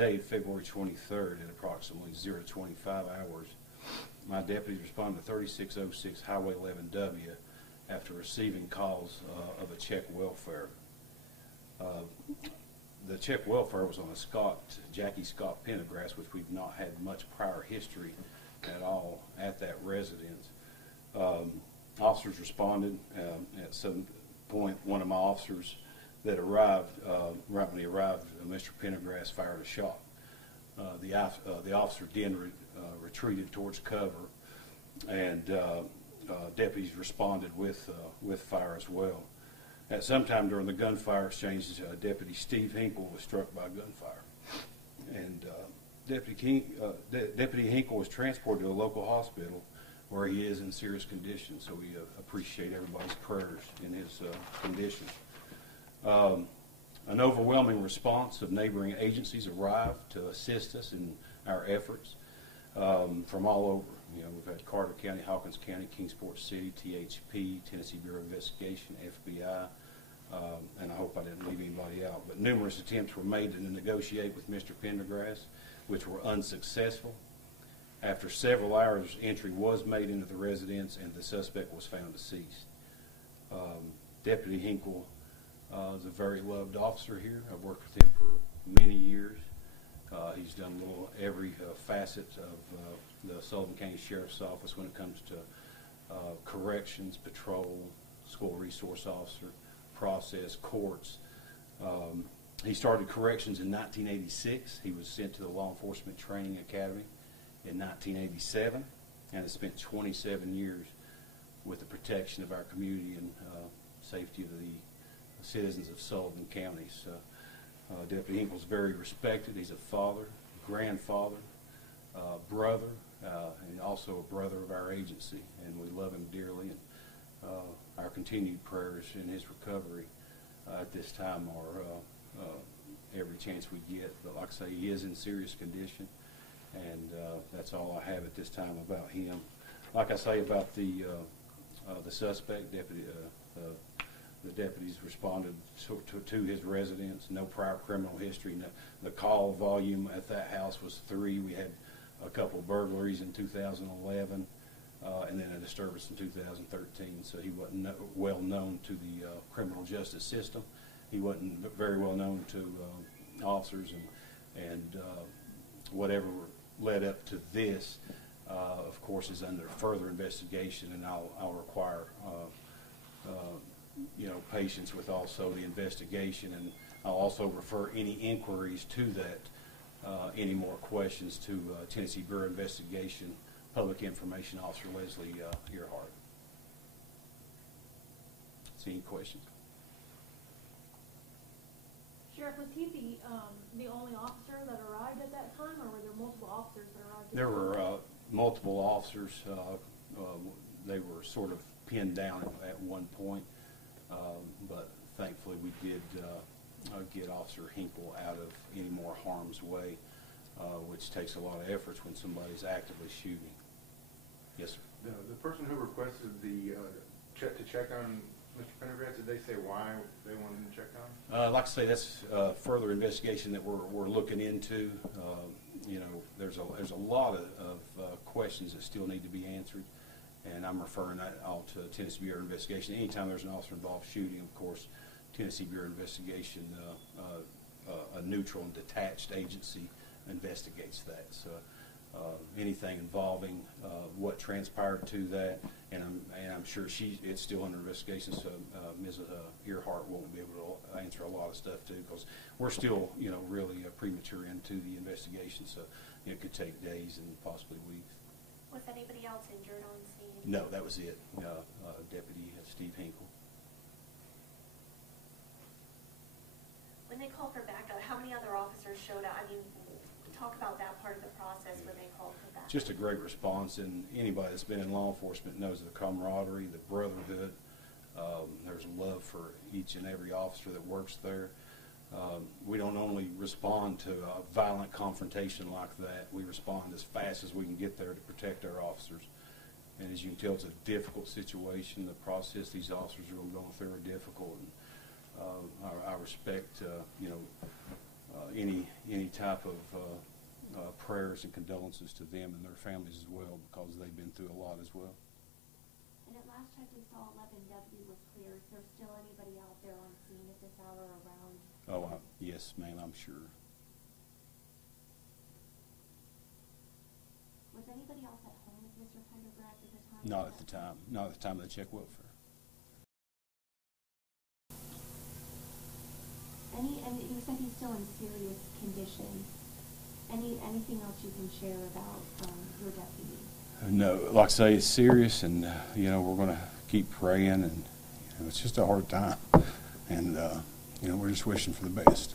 today, February 23rd, at approximately 0:25 hours, my deputies responded to 3606 Highway 11W after receiving calls of a check welfare. The check welfare was on a Jackie Scott Pendergrass, which we've not had much prior history at all at that residence. Officers responded. At some point, one of my officers that arrived, right when he arrived, Mr. Pendergrass fired a shot. The officer then retreated towards cover, and deputies responded with fire as well. At some time during the gunfire exchange, Deputy Steve Hinkle was struck by gunfire, and Deputy Hinkle was transported to a local hospital where he is in serious condition. So we appreciate everybody's prayers in his condition. An overwhelming response of neighboring agencies arrived to assist us in our efforts from all over. You know, we've had Carter County, Hawkins County, Kingsport City, THP, Tennessee Bureau of Investigation, FBI, and I hope I didn't leave anybody out. But numerous attempts were made to negotiate with Mr. Pendergrass, which were unsuccessful. After several hours, entry was made into the residence, and the suspect was found deceased. Deputy Hinkle is a very loved officer here. I've worked with him for many years. He's done every facet of the Sullivan County Sheriff's Office when it comes to corrections, patrol, school resource officer, process, courts. He started corrections in 1986. He was sent to the Law Enforcement Training Academy in 1987, and has spent 27 years with the protection of our community and safety of the citizens of Sullivan County. So, Deputy Hinkle's very respected. He's a father, grandfather, brother, and also a brother of our agency, and we love him dearly. And our continued prayers in his recovery at this time are every chance we get. But like I say, he is in serious condition, and that's all I have at this time about him. Like I say about the suspect, the deputies responded to his residence. No prior criminal history. No, the call volume at that house was 3. We had a couple burglaries in 2011, and then a disturbance in 2013. So he wasn't well known to the criminal justice system. He wasn't very well known to officers, and whatever led up to this, of course, is under further investigation, and I'll require patience with also the investigation, and I'll also refer any inquiries to that, any more questions to Tennessee Bureau of Investigation Public Information Officer Leslie Earhart. See any questions? Sheriff, was he the only officer that arrived at that time, or were there multiple officers that arrived? There were multiple officers. They were sort of pinned down at one point, but thankfully we did get Officer Hinkle out of any more harm's way, which takes a lot of efforts when somebody's actively shooting. Yes, sir. The person who requested the check on Mr. Pendergrass, did they say why they wanted him checked on? Like I say, that's further investigation that we're looking into. There's a lot of questions that still need to be answered, and I'm referring that all to Tennessee Bureau of Investigation. Anytime there's an officer involved shooting, of course, Tennessee Bureau of Investigation, a neutral and detached agency, investigates that. So anything involving what transpired to that, and I'm sure it's still under investigation. So Ms. Earhart won't be able to answer a lot of stuff too, because we're still really premature into the investigation. So it could take days and possibly weeks. Was anybody else injured on scene? No, that was it. Deputy Steve Hinkle. When they called for backup, how many other officers showed up? I mean, talk about that part of the process when they called for backup. Just a great response, and anybody that's been in law enforcement knows the camaraderie, the brotherhood. There's love for each and every officer that works there. We don't only respond to a violent confrontation like that, we respond as fast as we can get there to protect our officers. And as you can tell, it's a difficult situation. The process these officers are going through are difficult. And I respect, any type of prayers and condolences to them and their families as well, because they've been through a lot as well. And at last check we saw 11 Deputy was clear. Is there still anybody out there on scene at this hour around? Oh, yes, ma'am, I'm sure. Was anybody else at home with Mr. Pendergrass at the time? Not at the time. Not at the time of the check welfare. And you said he's still in serious condition. Anything else you can share about your deputy? No, like I say, it's serious, and we're going to keep praying, and it's just a hard time, and we're just wishing for the best.